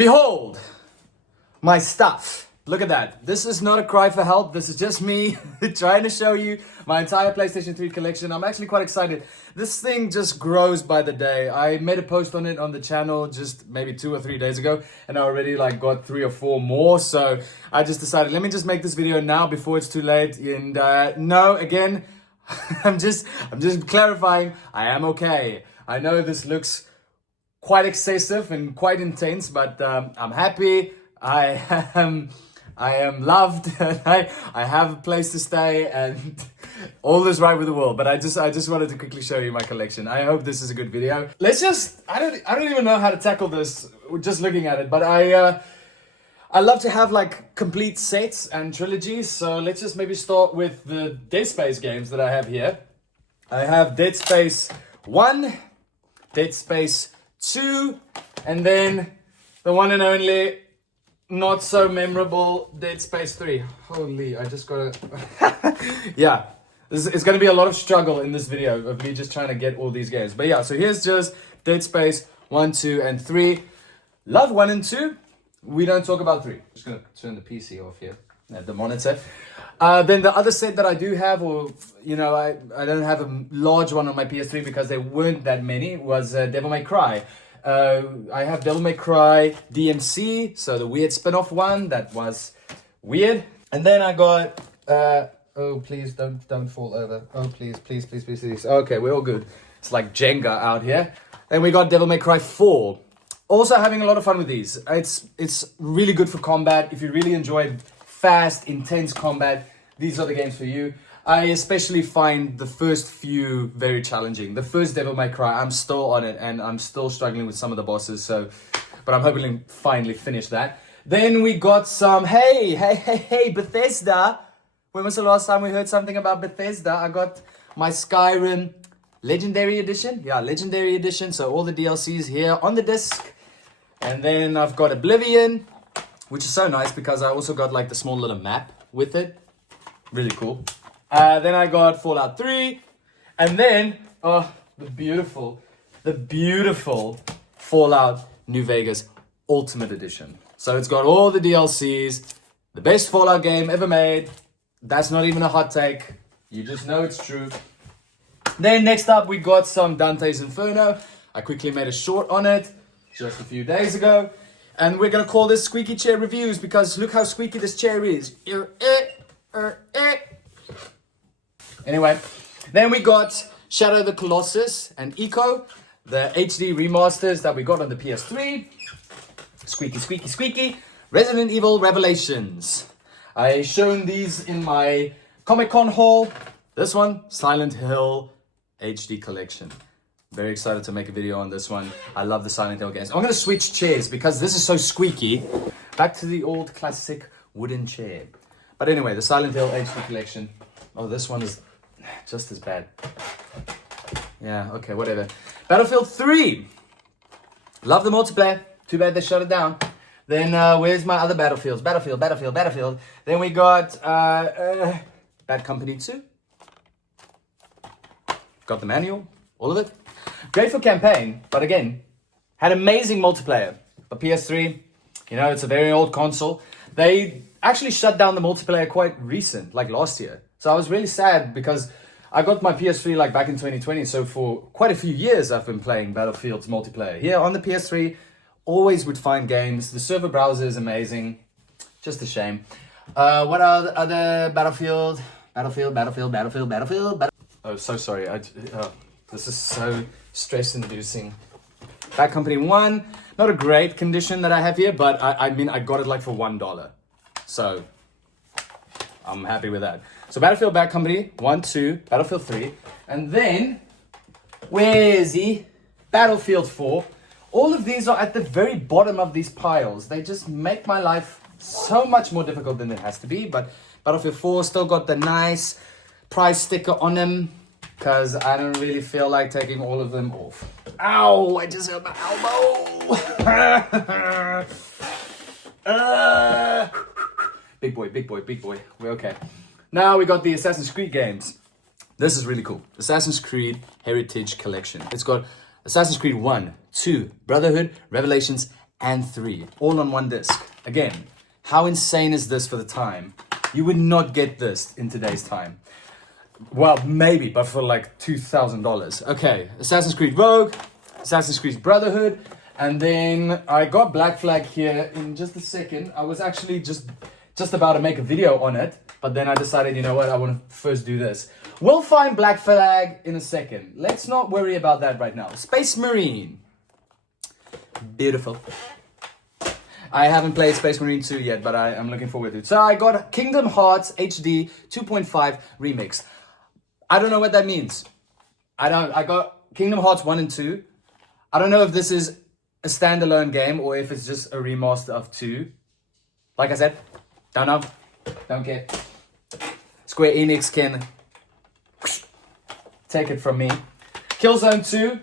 Behold my stuff. Look at that. This is not a cry for help. This is just me trying to show you my entire PlayStation 3 collection. I'm actually quite excited. This thing just grows by the day. I made a post on it on the channel just maybe 2 or 3 days ago, and I already got 3 or 4 more. So I just decided, let me just make this video now before it's too late. And no, again, I'm just clarifying, I am okay. I know this looks quite excessive and quite intense, but I'm happy. I am loved. I have a place to stay, and all is right with the world. But I just wanted to quickly show you my collection. I hope this is a good video. Let's just, I don't even know how to tackle this just looking at it, but I love to have complete sets and trilogies. So let's just maybe start with the Dead Space games that I have here. I have Dead Space 1, Dead Space 2, and then the one and only not so memorable Dead Space 3. Holy, I just gotta... yeah, it's gonna be a lot of struggle in this video of me just trying to get all these games. But yeah, so here's just Dead Space 1, 2, and 3. Love 1 and 2. We don't talk about 3. Just gonna turn the PC off here, the monitor. Then the other set that I do have, or I don't have a large one on my PS3 because there weren't that many, was Devil May Cry. I have Devil May Cry DMC, so the weird spin-off one that was weird. And then I got oh please don't fall over. Oh please. Okay, we're all good. It's like Jenga out here. Then we got Devil May Cry 4. Also having a lot of fun with these. It's really good for combat. If you really enjoy fast, intense combat, these are the games for you. I especially find the first few very challenging. The first Devil May Cry, I'm still on it, and I'm still struggling with some of the bosses. But I'm hoping to finally finish that. Then we got some, hey, Bethesda. When was the last time we heard something about Bethesda? I got my Skyrim Legendary Edition. Yeah, Legendary Edition. So all the DLCs here on the disc. And then I've got Oblivion, which is so nice because I also got the small little map with it. Really cool. Then I got Fallout 3, and then, the beautiful Fallout New Vegas Ultimate Edition. So it's got all the DLCs, the best Fallout game ever made. That's not even a hot take. You just know it's true. Then next up, we got some Dante's Inferno. I quickly made a short on it just a few days ago. And we're going to call this Squeaky Chair Reviews because look how squeaky this chair is. Anyway, then we got Shadow of the Colossus and Echo, the HD remasters that we got on the PS3. Squeaky. Resident Evil Revelations. I shown these in my Comic-Con haul. This one, Silent Hill HD collection. Very excited to make a video on this one. I love the Silent Hill games. I'm going to switch chairs because this is so squeaky. Back to the old classic wooden chair. But anyway, the Silent Hill HD collection. Oh, this one is just as bad. Yeah, okay, whatever. Battlefield 3. Love the multiplayer. Too bad they shut it down. Then where's my other Battlefields? Battlefield. Then we got Bad Company 2. Got the manual. All of it. Great for campaign, but again, had amazing multiplayer. But PS3, it's a very old console. They actually shut down the multiplayer quite recent, last year. So I was really sad because I got my PS3 back in 2020. So for quite a few years, I've been playing Battlefield's multiplayer. Here on the PS3, always would find games. The server browser is amazing. Just a shame. What are the other Battlefield? Oh, so sorry. This is so stress-inducing. Bad Company 1. Not a great condition that I have here, but I got it for $1. So I'm happy with that. So Battlefield Bad Company 1, 2, Battlefield 3. And then, where is he? Battlefield 4. All of these are at the very bottom of these piles. They just make my life so much more difficult than it has to be. But Battlefield 4 still got the nice price sticker on them because I don't really feel like taking all of them off. Ow! I just hurt my elbow! Big boy. We're okay. Now we got the Assassin's Creed games. This is really cool. Assassin's Creed Heritage Collection. It's got Assassin's Creed 1, 2, Brotherhood, Revelations, and 3, all on one disc. Again, how insane is this for the time? You would not get this in today's time. Well, maybe, but for like $2,000. Okay, Assassin's Creed Rogue, Assassin's Creed Brotherhood, and then I got Black Flag here in just a second. I was actually just about to make a video on it, but then I decided, you know what, I want to first do this. We'll find Black Flag in a second. Let's not worry about that right now. Space Marine. Beautiful. I haven't played Space Marine 2 yet, but I'm looking forward to it. So I got Kingdom Hearts HD 2.5 Remix. I don't know what that means. I got Kingdom Hearts 1 and 2. I don't know if this is a standalone game or if it's just a remaster of 2. Like I said, don't know. Don't care. Square Enix can take it from me. Killzone 2.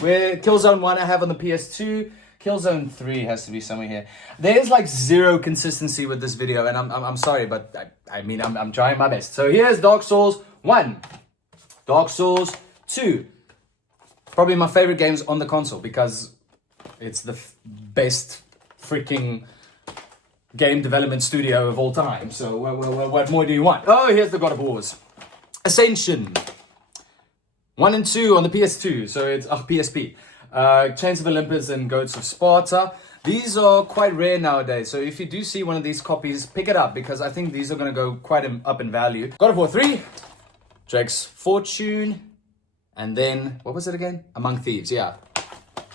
Where Killzone 1 I have on the PS2. Killzone 3 has to be somewhere here. There's like zero consistency with this video, and I'm sorry, but I'm trying my best. So here's Dark Souls 1, Dark Souls 2. Probably my favorite games on the console because it's the best freaking game development studio of all time. So what more do you want? Oh, here's the God of Wars. Ascension 1 and 2 on the PS2. So it's PSP. Chains of Olympus and Goats of Sparta. These are quite rare nowadays, so if you do see one of these copies, pick it up because I think these are going to go quite up in value. God of War 3, Drake's Fortune, and then, what was it again? Among Thieves, yeah.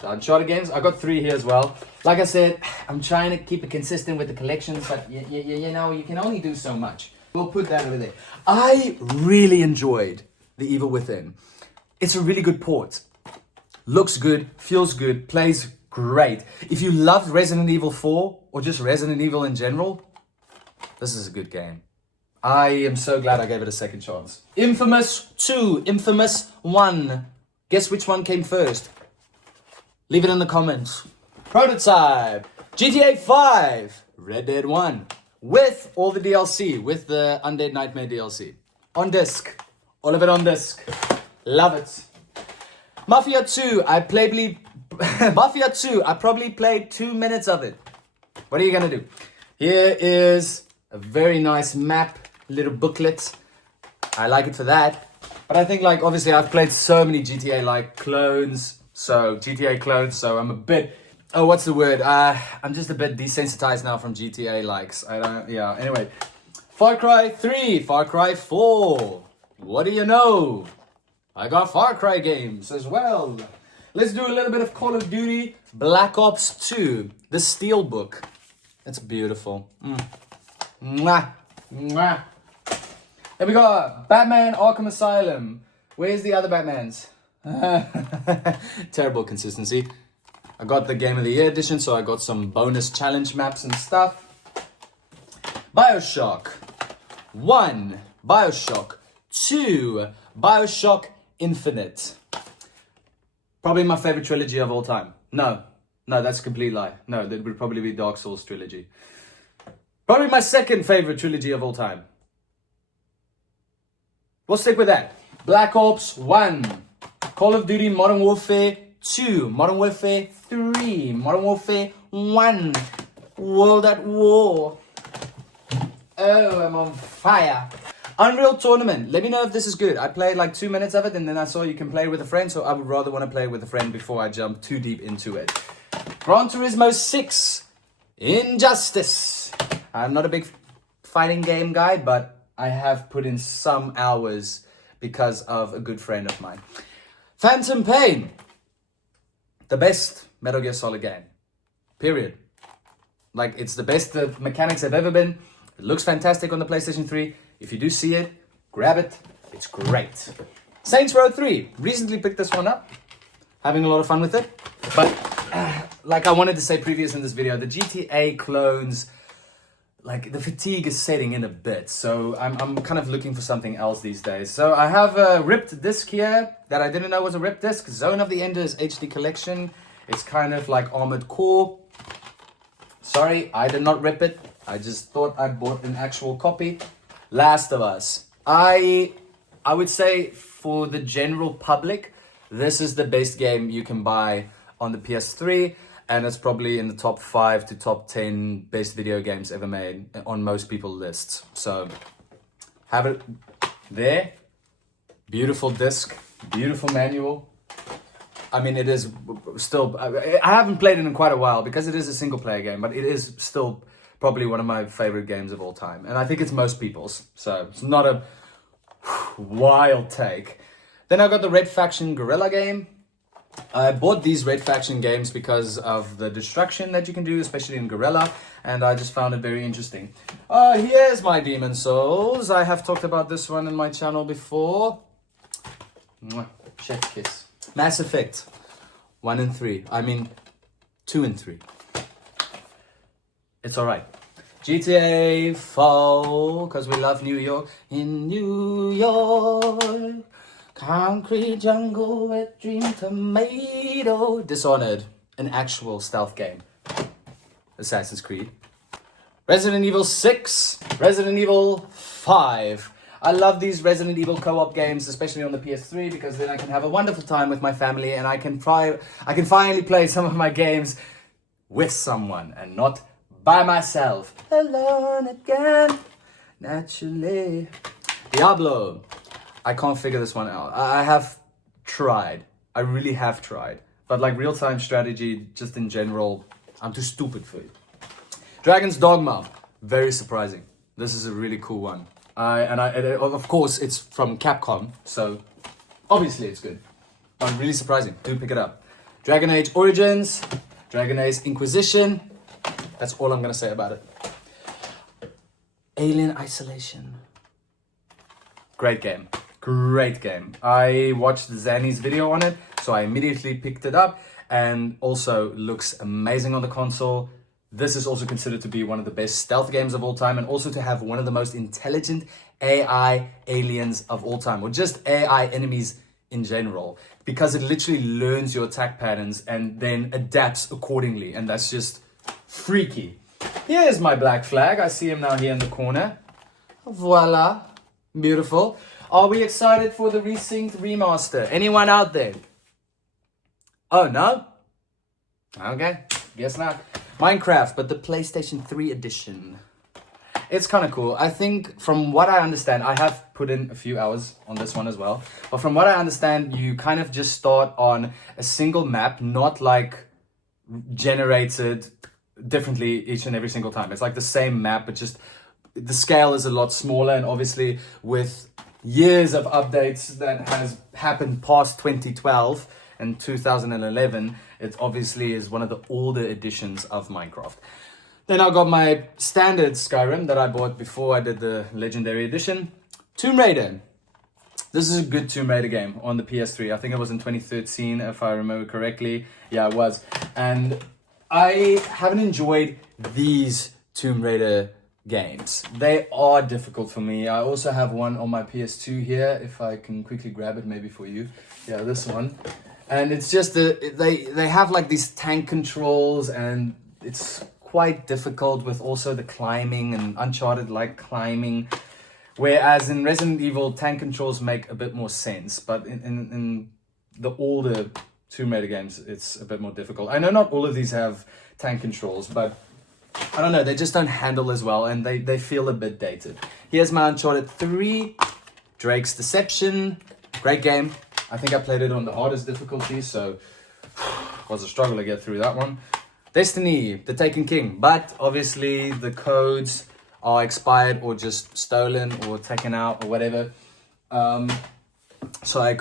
The Uncharted games, I got 3 here as well. Like I said, I'm trying to keep it consistent with the collections, but you know, you can only do so much. We'll put that over there. I really enjoyed The Evil Within. It's a really good port. Looks good, feels good, plays great. If you loved Resident Evil 4 or just Resident Evil in general, this is a good game. I am so glad I gave it a second chance. Infamous 2, Infamous 1. Guess which one came first? Leave it in the comments. Prototype, GTA 5, Red Dead 1. With all the DLC, with the Undead Nightmare DLC. On disc, all of it on disc. Love it. Mafia 2, Mafia 2, I probably played 2 minutes of it. What are you gonna do? Here is a very nice map, little booklet. I like it for that. But I think like, obviously I've played so many GTA like clones. So GTA clones, so I'm a bit, what's the word? I'm just a bit desensitized now from GTA likes. Anyway. Far Cry 3, Far Cry 4. What do you know? I got Far Cry games as well. Let's do a little bit of Call of Duty Black Ops 2. The Steelbook. It's beautiful. Mwah. Mwah. Then we got Batman Arkham Asylum. Where's the other Batmans? Terrible consistency. I got the Game of the Year edition, so I got some bonus challenge maps and stuff. Bioshock 1. Bioshock 2. Bioshock Infinite. Probably my favorite trilogy of all time. No, that's a complete lie. No, that would probably be Dark Souls trilogy. Probably my second favorite trilogy of all time. We'll stick with that. Black Ops 1. Call of Duty Modern Warfare 2. Modern Warfare 3. Modern Warfare 1. World at War. Oh, I'm on fire. Unreal Tournament. Let me know if this is good. I played like 2 minutes of it and then I saw you can play with a friend, so I would rather want to play with a friend before I jump too deep into it. Gran Turismo 6. Injustice. I'm not a big fighting game guy, but I have put in some hours because of a good friend of mine. Phantom Pain. The best Metal Gear Solid game. Period. Like, it's the best the mechanics have ever been. It looks fantastic on the PlayStation 3. If you do see it, grab it. It's great. Saints Row 3. Recently picked this one up. Having a lot of fun with it. But, like I wanted to say previous in this video, the GTA clones, like the fatigue is setting in a bit. So I'm kind of looking for something else these days. So I have a ripped disc here that I didn't know was a ripped disc. Zone of the Enders HD Collection. It's kind of like Armored Core. Sorry, I did not rip it. I just thought I bought an actual copy. Last of Us. I would say for the general public, this is the best game you can buy on the PS3. and it's probably in the top 5 to top 10 best video games ever made on most people's lists. So have it there. Beautiful disc, beautiful manual. I mean, it is still, I haven't played it in quite a while because it is a single player game, but it is still probably one of my favorite games of all time. And I think it's most people's, so it's not a wild take. Then I got the Red Faction Guerrilla game. I bought these Red Faction games because of the destruction that you can do, especially in Guerrilla, and I just found it very interesting. Here's my Demon Souls. I have talked about this one in my channel before. Mwah. Chef kiss. Mass Effect 1 and 3. I mean 2 and 3. It's alright. GTA 4, because we love New York. In New York, concrete jungle, wet dream tomato. Dishonored, an actual stealth game. Assassin's Creed. Resident Evil 6, Resident Evil 5. I love these Resident Evil co-op games, especially on the PS3, because then I can have a wonderful time with my family and I can finally play some of my games with someone and not by myself. Alone again, naturally. Diablo. I can't figure this one out. I have tried. I really have tried. But like real-time strategy, just in general, I'm too stupid for it. Dragon's Dogma. Very surprising. This is a really cool one. Of course, it's from Capcom, so obviously it's good. But really surprising. Do pick it up. Dragon Age Origins, Dragon Age Inquisition. That's all I'm gonna say about it. Alien Isolation. Great game. Great game. I watched Zanny's video on it, so I immediately picked it up, and also looks amazing on the console. This is also considered to be one of the best stealth games of all time, and also to have one of the most intelligent AI aliens of all time, or just AI enemies in general, because it literally learns your attack patterns and then adapts accordingly, and that's just freaky. Here's my Black Flag. I see him now here in the corner. Voila. Beautiful. Are we excited for the Resynced remaster? Anyone out there? Oh, no? Okay, guess not. Minecraft, but the PlayStation 3 edition. It's kind of cool. I think from what I understand, I have put in a few hours on this one as well. But from what I understand, you kind of just start on a single map, not like generated differently each and every single time. It's like the same map, but just the scale is a lot smaller. And obviously with years of updates that has happened past 2012 and 2011, it obviously is one of the older editions of Minecraft. Then I got my standard Skyrim that I bought before I did the Legendary Edition. Tomb Raider. This is a good Tomb Raider game on the PS3. I think it was in 2013, if I remember correctly. Yeah, it was. And I haven't enjoyed these Tomb Raider games. They are difficult for me. I also have one on my PS2 here, if I can quickly grab it maybe for you. Yeah, this one. And it's just, they have like these tank controls, and it's quite difficult with also the climbing and Uncharted like climbing. Whereas in Resident Evil, tank controls make a bit more sense. But in the older Tomb Raider games, it's a bit more difficult. I know not all of these have tank controls, but I don't know, they just don't handle as well, and they feel a bit dated. Here's my Uncharted 3, Drake's Deception. Great game. I think I played it on the hardest difficulty, so it was a struggle to get through that one. Destiny, The Taken King, but obviously the codes are expired or just stolen or taken out or whatever. So I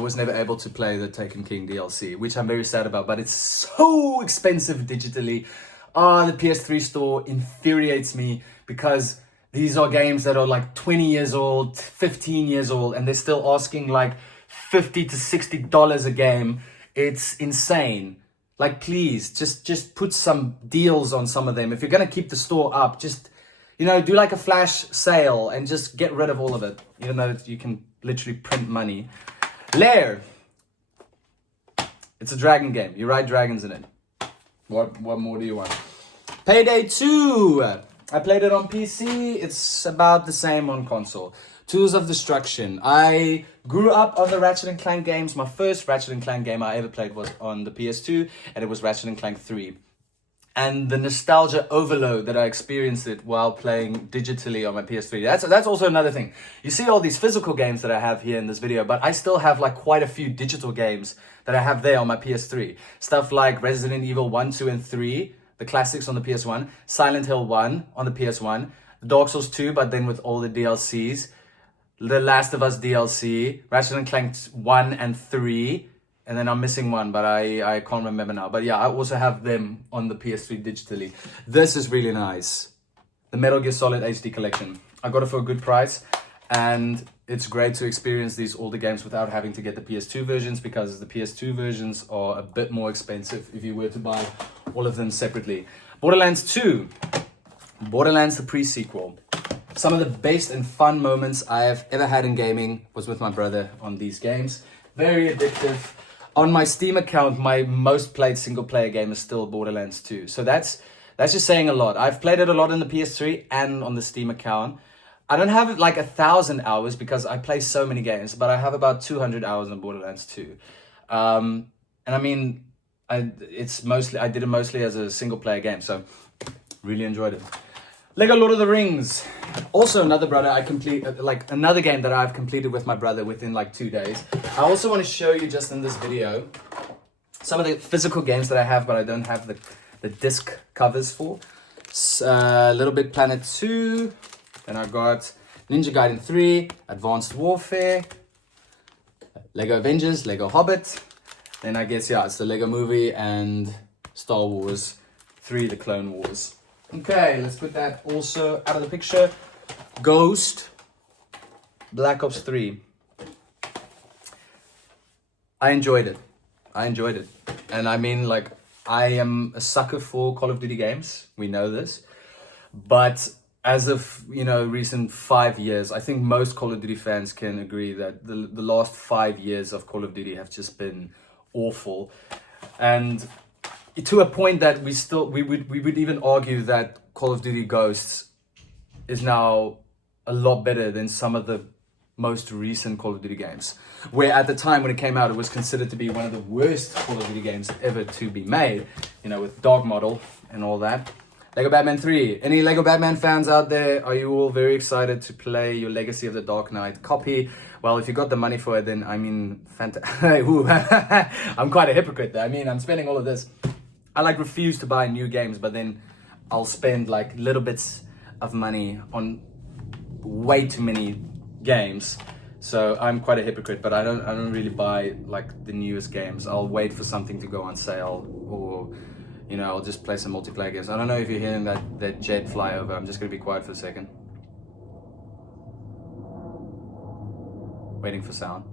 was never able to play the Taken King DLC, which I'm very sad about, but it's so expensive digitally. The PS3 store infuriates me because these are games that are like 20 years old, 15 years old, and they're still asking like $50 to $60 a game. It's insane. Like, please, just put some deals on some of them. If you're going to keep the store up, just, do like a flash sale and just get rid of all of it, even though you can literally print money. Lair. It's a dragon game. You ride dragons in it. What more do you want? Payday 2. I played it on PC. It's about the same on console. Tools of Destruction. I grew up on the Ratchet and Clank games. My first Ratchet and Clank game I ever played was on the PS2, and it was Ratchet and Clank 3. And the nostalgia overload that I experienced it while playing digitally on my PS3. That's also another thing. You see all these physical games that I have here in this video, but I still have like quite a few digital games that I have there on my PS3. Stuff like Resident Evil 1, 2, and 3, the classics on the PS1, Silent Hill 1 on the PS1, Dark Souls 2, but then with all the DLCs, The Last of Us DLC, Ratchet and Clank 1 and 3, and then I'm missing one, but I can't remember now. But yeah, I also have them on the PS3 digitally. This is really nice. The Metal Gear Solid HD collection. I got it for a good price, and it's great to experience these older games without having to get the PS2 versions, because the PS2 versions are a bit more expensive if you were to buy all of them separately. Borderlands 2. Borderlands the pre-sequel. Some of the best and fun moments I have ever had in gaming was with my brother on these games. Very addictive. On my Steam account, my most played single player game is still Borderlands 2. So that's just saying a lot. I've played it a lot on the PS3 and on the Steam account. I don't have like 1,000 hours because I play so many games, but I have about 200 hours on Borderlands 2. And I mean, I did it mostly as a single player game, so really enjoyed it. Lego Lord of the Rings. Also another another game that I've completed with my brother within like 2 days. I also want to show you just in this video some of the physical games that I have, but I don't have the disc covers for. Little Big Planet 2. Then I got Ninja Gaiden 3, Advanced Warfare, Lego Avengers, Lego Hobbit. Then I guess, yeah, it's the Lego Movie and Star Wars 3, The Clone Wars. Okay, let's put that also out of the picture. Ghost, Black Ops 3. I enjoyed it. And I mean, like, I am a sucker for Call of Duty games. We know this. But as of, recent 5 years, I think most Call of Duty fans can agree that the last 5 years of Call of Duty have just been awful. And to a point that we would even argue that Call of Duty Ghosts is now a lot better than some of the most recent Call of Duty games, where at the time when it came out, it was considered to be one of the worst Call of Duty games ever to be made, with dog model and all that. Lego Batman 3. Any Lego Batman fans out there? Are you all very excited to play your Legacy of the Dark Knight copy? Well, if you got the money for it, then I mean, I'm quite a hypocrite there. I mean, I'm spending all of this. I refuse to buy new games, but then I'll spend little bits of money on way too many games. So I'm quite a hypocrite, but I don't really buy the newest games. I'll wait for something to go on sale, or I'll just play some multiplayer games. I don't know if you're hearing that jet fly over. I'm just gonna be quiet for a second. Waiting for sound.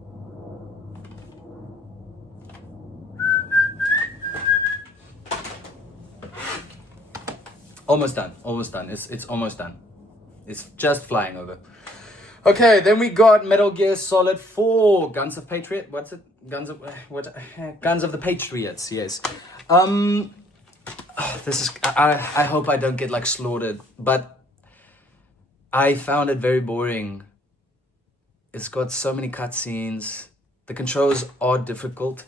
Almost done. It's almost done. It's just flying over. Okay, then we got Metal Gear Solid 4, Guns of Patriot. What's it? Guns of the Patriots. Yes. This is. I hope I don't get slaughtered, but I found it very boring. It's got so many cutscenes. The controls are difficult,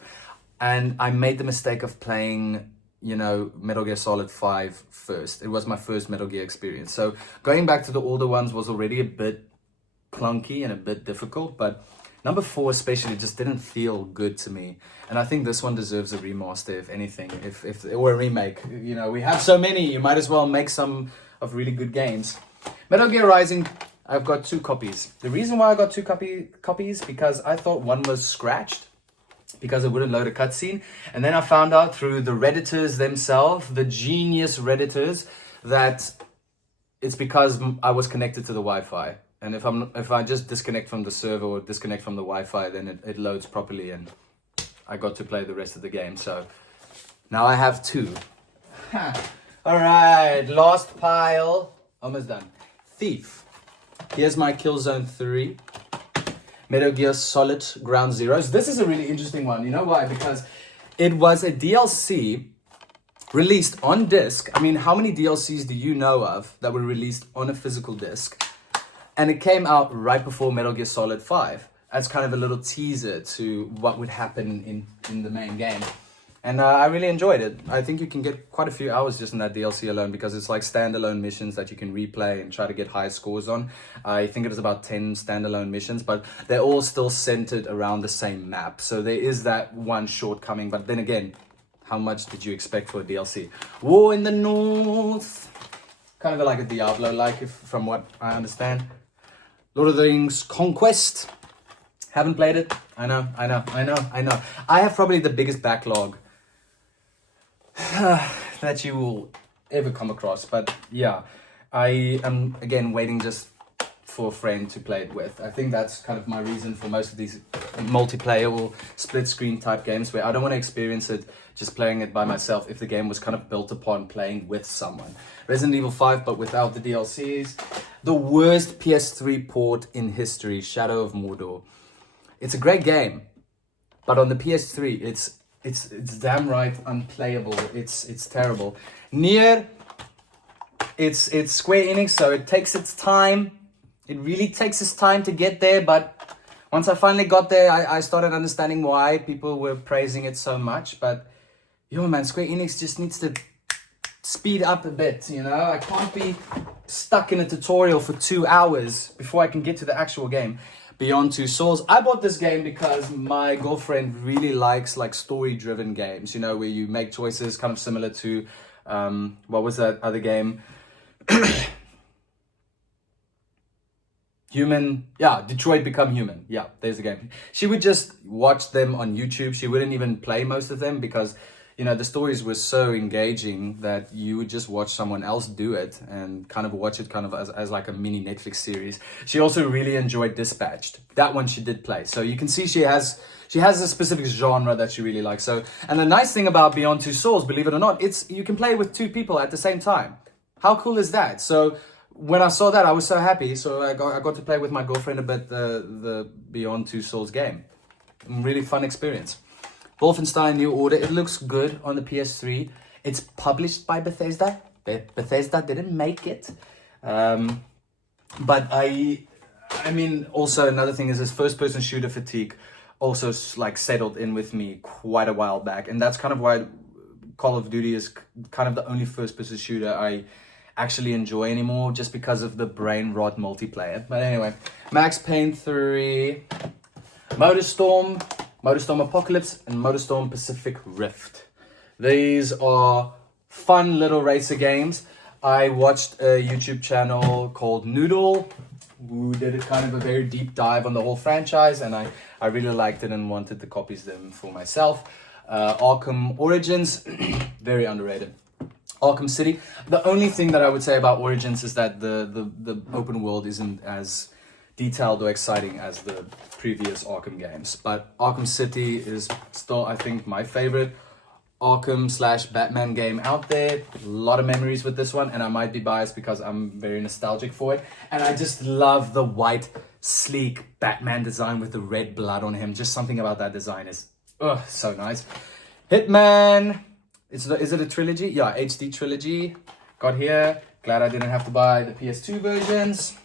and I made the mistake of playing Metal Gear Solid 5 first. It was my first Metal Gear experience. So going back to the older ones was already a bit clunky and a bit difficult, but number 4 especially just didn't feel good to me. And I think this one deserves a remaster, if anything, or a remake. We have so many, you might as well make some of really good games. Metal Gear Rising, I've got 2 copies. The reason why I got 2 copies, because I thought one was scratched, because it wouldn't load a cutscene. And then I found out through the Redditors themselves, the genius Redditors, that it's because I was connected to the Wi-Fi. And if I just disconnect from the server or disconnect from the Wi-Fi, then it loads properly, and I got to play the rest of the game. So now I have 2. All right, last pile, almost done. Thief. Here's my Killzone 3. Metal Gear Solid Ground Zeroes. This is a really interesting one. You know why? Because it was a DLC released on disc. I mean, how many DLCs do you know of that were released on a physical disc? And it came out right before Metal Gear Solid 5 as kind of a little teaser to what would happen in the main game. And I really enjoyed it. I think you can get quite a few hours just in that DLC alone, because it's like standalone missions that you can replay and try to get high scores on. I think it is about 10 standalone missions, but they're all still centered around the same map. So there is that one shortcoming. But then again, how much did you expect for a DLC? War in the North. Kind of like a Diablo-like, from what I understand. Lord of the Rings Conquest. Haven't played it. I know. I have probably the biggest backlog that you will ever come across. But yeah, I am again waiting just for a friend to play it with. I think that's kind of my reason for most of these multiplayer or split screen type games, where I don't want to experience it just playing it by myself if the game was kind of built upon playing with someone. Resident Evil 5, but without the DLCs. The worst PS3 port in history, Shadow of Mordor. It's a great game, but on the PS3, it's damn right unplayable. It's terrible. Nier, it's Square Enix, so it takes its time. It really takes its time to get there, but once I finally got there, I started understanding why people were praising it so much. But yo, man, Square Enix just needs to speed up a bit, you know? I can't be stuck in a tutorial for 2 hours before I can get to the actual game. Beyond Two Souls. I bought this game because my girlfriend really likes like story-driven games, you know, where you make choices kind of similar to, what was that other game? Detroit Become Human. Yeah, there's the game. She would just watch them on YouTube. She wouldn't even play most of them because, you know, the stories were so engaging that you would just watch someone else do it and kind of watch it kind of as like a mini Netflix series. She also really enjoyed Dispatched. That one she did play. So you can see she has a specific genre that she really likes. So, and the nice thing about Beyond Two Souls, believe it or not, you can play with 2 people at the same time. How cool is that? So when I saw that, I was so happy. So I got to play with my girlfriend a bit the Beyond Two Souls game. Really fun experience. Wolfenstein New Order. It looks good on the PS3. It's published by Bethesda. Bethesda didn't make it. But I mean, also another thing is this first-person shooter fatigue also like settled in with me quite a while back. And that's kind of why Call of Duty is kind of the only first-person shooter I actually enjoy anymore, just because of the brain rot multiplayer. But anyway, Max Payne 3, MotorStorm Apocalypse, and MotorStorm Pacific Rift. These are fun little racer games. I watched a YouTube channel called Noodle, who did a kind of a very deep dive on the whole franchise, and I really liked it and wanted to copy them for myself. Arkham Origins, very underrated. Arkham City. The only thing that I would say about Origins is that the open world isn't as detailed or exciting as the previous Arkham games. But Arkham City is still, I think, my favorite Arkham/Batman game out there. A lot of memories with this one, and I might be biased because I'm very nostalgic for it. And I just love the white, sleek Batman design with the red blood on him. Just something about that design is so nice. Hitman. Is it a trilogy? Yeah, HD trilogy. Got here. Glad I didn't have to buy the PS2 versions.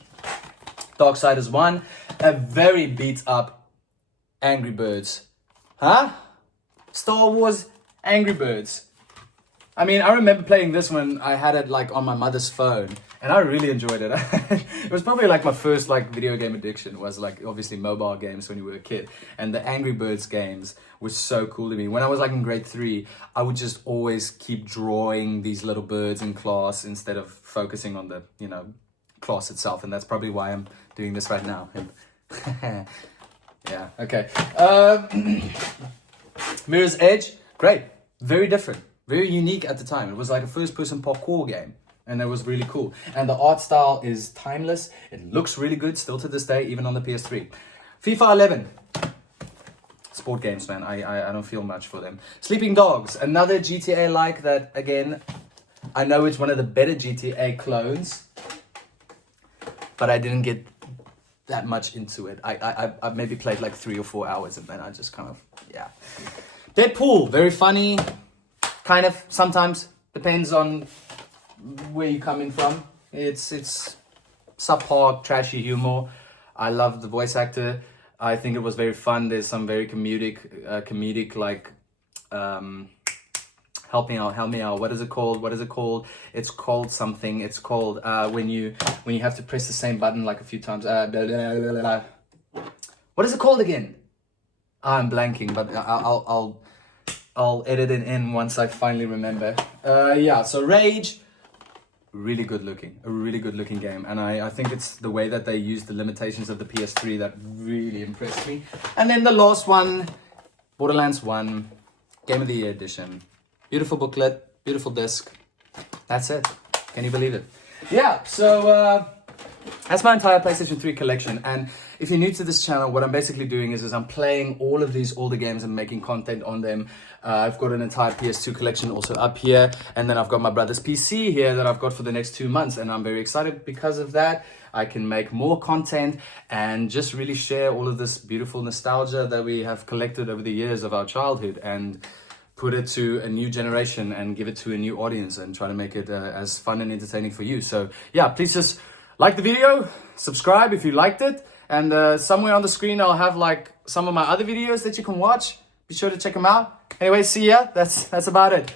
Darksiders 1. A very beat up Angry Birds. Huh? Star Wars Angry Birds. I mean, I remember playing this when I had it like on my mother's phone, and I really enjoyed it. It was probably like my first like video game addiction, was like obviously mobile games when you were a kid, and the Angry Birds games were so cool to me. When I was like in grade 3, I would just always keep drawing these little birds in class instead of focusing on the, you know, class itself, and that's probably why I'm doing this right now. Yeah, okay. Mirror's Edge, great, very different. Very unique at the time. It was like a first-person parkour game, and it was really cool. And the art style is timeless. It looks really good still to this day, even on the PS3. FIFA 11. Sport games, man. I don't feel much for them. Sleeping Dogs, another GTA-like that, again, I know it's one of the better GTA clones, but I didn't get that much into it. I maybe played like 3 or 4 hours, and then I just kind of, yeah. Deadpool, very funny. Kind of, sometimes, depends on where you're coming from. It's subpar, trashy humor. I love the voice actor. I think it was very fun. There's some very comedic like, help me out. What is it called? It's called something. It's called when you have to press the same button like a few times. Blah, blah, blah, blah. What is it called again? I'm blanking, but I'll edit it in once I finally remember. Yeah, so Rage, a really good looking game, and I think it's the way that they use the limitations of the PS3 that really impressed me. And then the last one, Borderlands 1, Game of the Year edition. Beautiful booklet, beautiful disc. That's it. Can you believe it? Yeah, so that's my entire PlayStation 3 collection. And if you're new to this channel, what I'm basically doing is I'm playing all of these older games and making content on them. I've got an entire PS2 collection also up here. And then I've got my brother's PC here that I've got for the next 2 months. And I'm very excited because of that. I can make more content and just really share all of this beautiful nostalgia that we have collected over the years of our childhood and put it to a new generation and give it to a new audience and try to make it as fun and entertaining for you. So yeah, please just like the video, subscribe if you liked it. And somewhere on the screen, I'll have like some of my other videos that you can watch. Be sure to check them out. Anyway, see ya. That's about it.